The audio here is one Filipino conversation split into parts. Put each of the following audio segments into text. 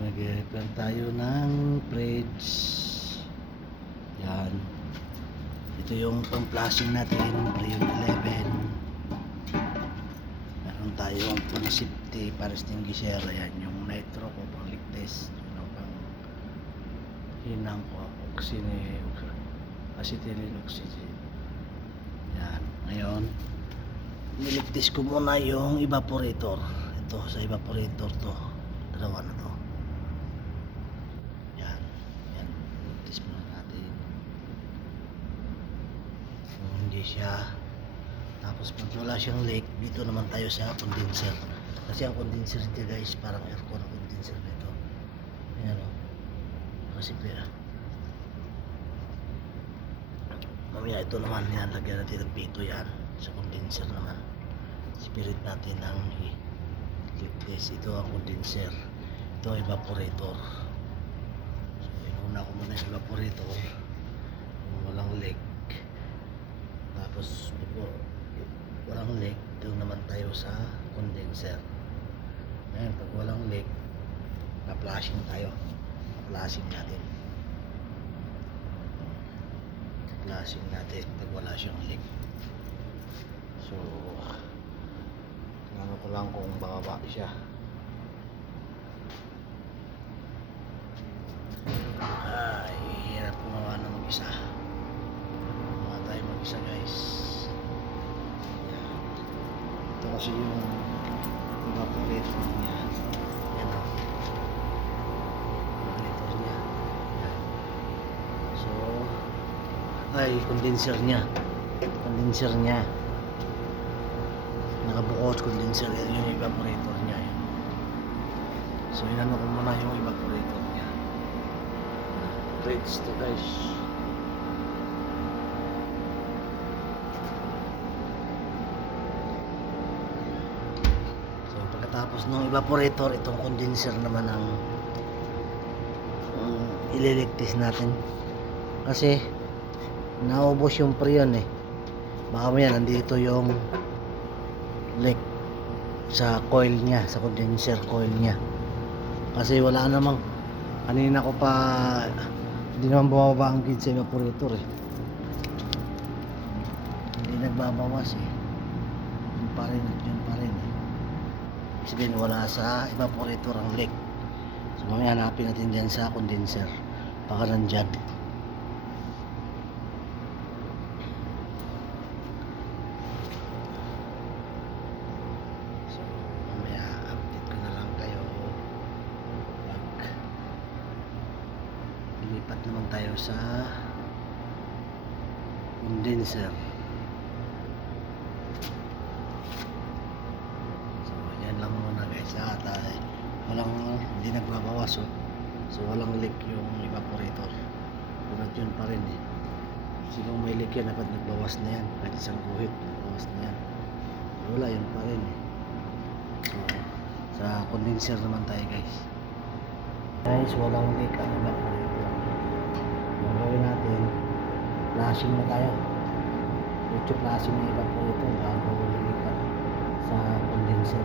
Nag-repair tayo ng fridge. Yan. Ito yung pang-flashing natin, Prion 11. Meron tayong pang safety para extinguisher. Ayan, yung nitro ko pang leak test. Yung pang hinang ko, oxygen, acetylene oxygen. Yan. Ngayon, niligtis ko muna yung evaporator. Ito, sa evaporator to. Dalawa na to. Yan. Yan. Niligtis muna natin. Hindi siya. Tapos pag wala siyang leak, dito naman tayo sa condenser. Kasi ang condenser dito guys, parang aircon ang condenser nito. Ayan o. Kasi kaya. Mamaya ito naman yan, lagyan natin ng pito yan. Sa condenser naman. Spirit natin ng leak test. Ito ang condenser. Ito ang evaporator. So, inuna ko muna yung evaporator. Kung walang leak. Tapos, before walang leak, doon naman tayo sa condenser. Ngayon, pag walang leak, na-flashing tayo. Na-flashing natin. Flashing natin pag wala siyang leak. So, ano ko lang kung bababa siya. Ay, hirap gumawa ng mag-isa. Gumawa tayo mag-isa guys. Yan. Ito kasi yung evaporator niya. Yan o. Evaporator niya. So, ay, condenser niya. Condenser niya. Nakabukod condenser yan yung evaporator niya. So, inano ko muna yung evaporator niya. Reads to guys. Pagkatapos ng evaporator, itong condenser naman ang ang ililigtis natin. Kasi, naubos yung preon eh. Baka maya nandito yung leak sa coil niya, sa condenser coil niya. Kasi wala namang kanina ko pa hindi naman bumababa ang gauge sa evaporator eh. Hindi nagbabawas eh. Yun pa rin at yun pa rin eh. Sabihin wala sa evaporator ang leak. So mamaya hanapin natin dyan sa condenser. Baka nandyan. So, mamaya update na lang kayo pag lilipat naman tayo sa condenser. So, yan lang muna Ah, tayo. Walang, hindi nagbabawas oh. So, walang leak yung evaporator. Tulad yun pa rin eh. Kasi may leak yan, dapat nagbawas na yan. Kahit isang guhit, nagbawas na yan. Wala, yun pa rin eh. So, sa condenser naman tayo guys. Guys, walang leak ang evaporator. Ang gawin natin, flashing na tayo. Ito flashing na evaporator bago lilipat sa condenser.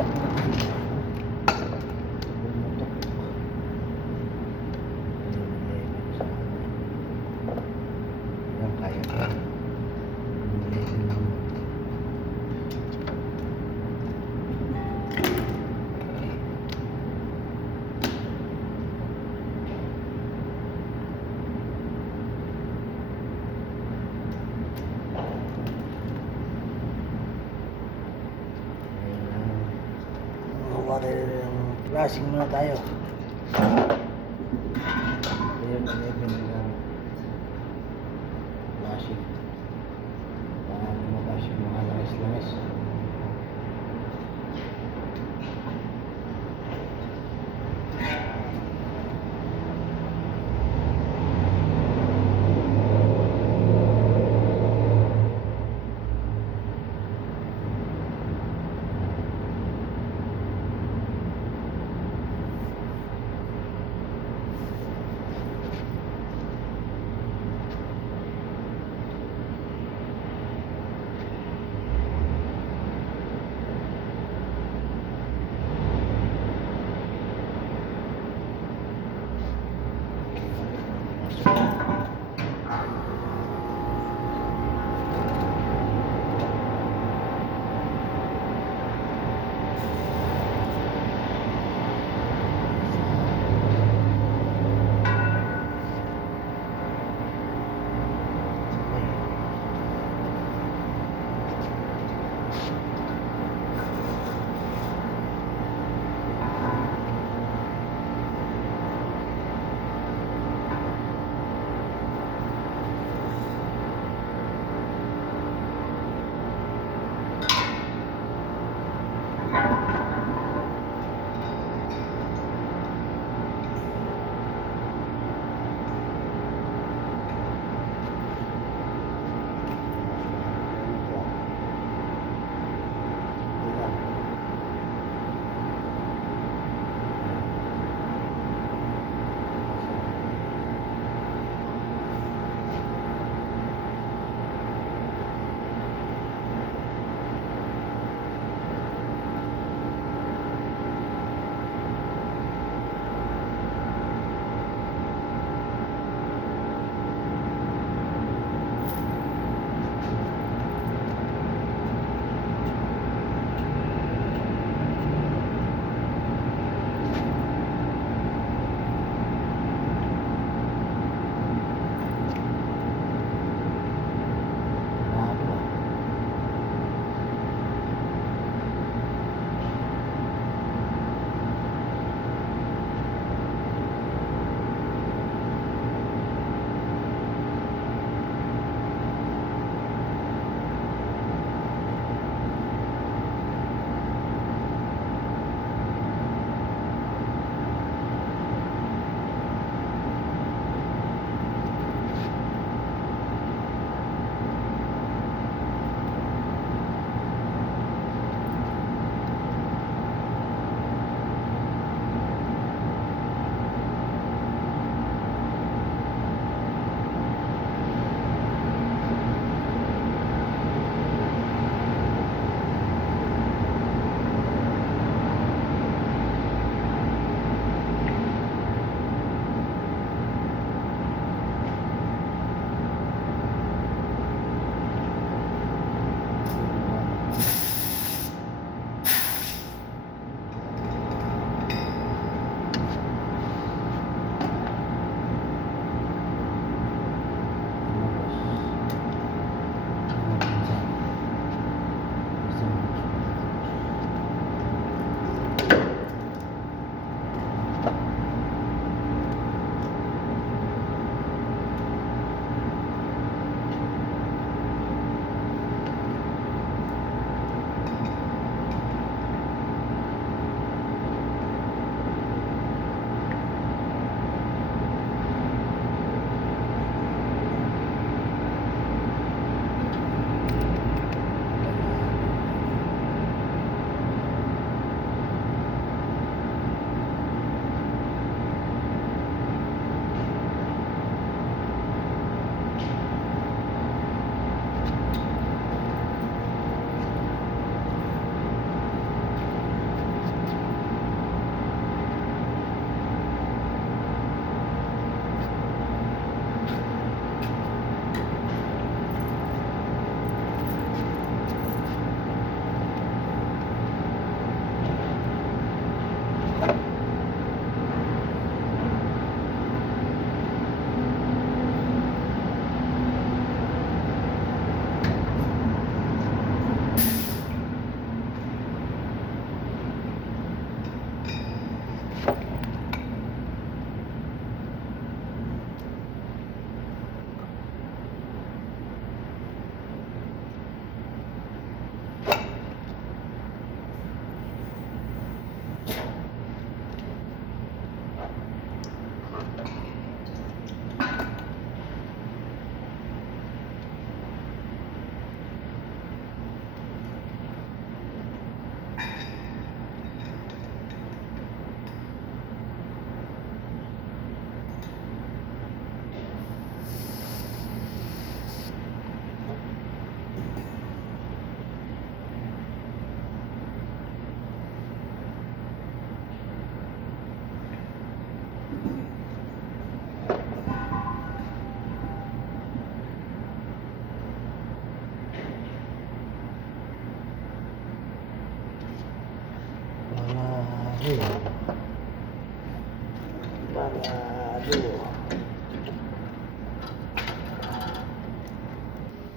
Yeah. Yung flashing muna tayo.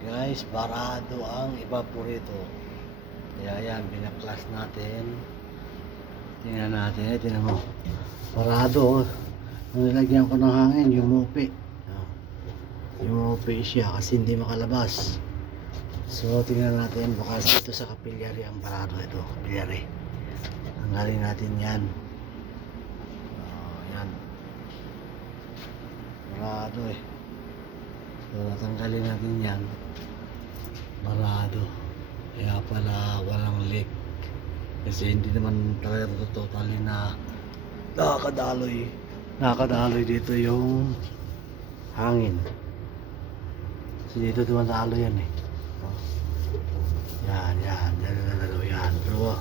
Guys, barado ang evaporator. Kaya yan, binaklas natin. Tingnan natin, eh, tingnan mo. Barado. oh. Nung nilagyan ko ng hangin, yumupi. Yumupi siya kasi hindi makalabas. So, tingnan natin. Bukas dito sa kapilyari ang barado ito. Kapilyari. Tanggalin natin yan. Oh, yan. Barado eh. So, natanggalin natin yan. Barado. Kaya pala walang leak. Kasi hindi naman talaga ito totally na nakakadaloy. Nakakadaloy dito yung hangin. Kasi dito dumadalo yan eh. Yan, yan. Yan, yan, yan, yan. Pero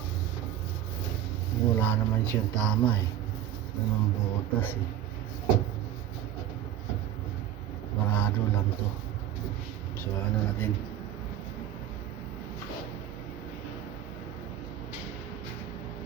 wala naman siyang tama eh. Naman butas eh. Barado lang to. So ano natin?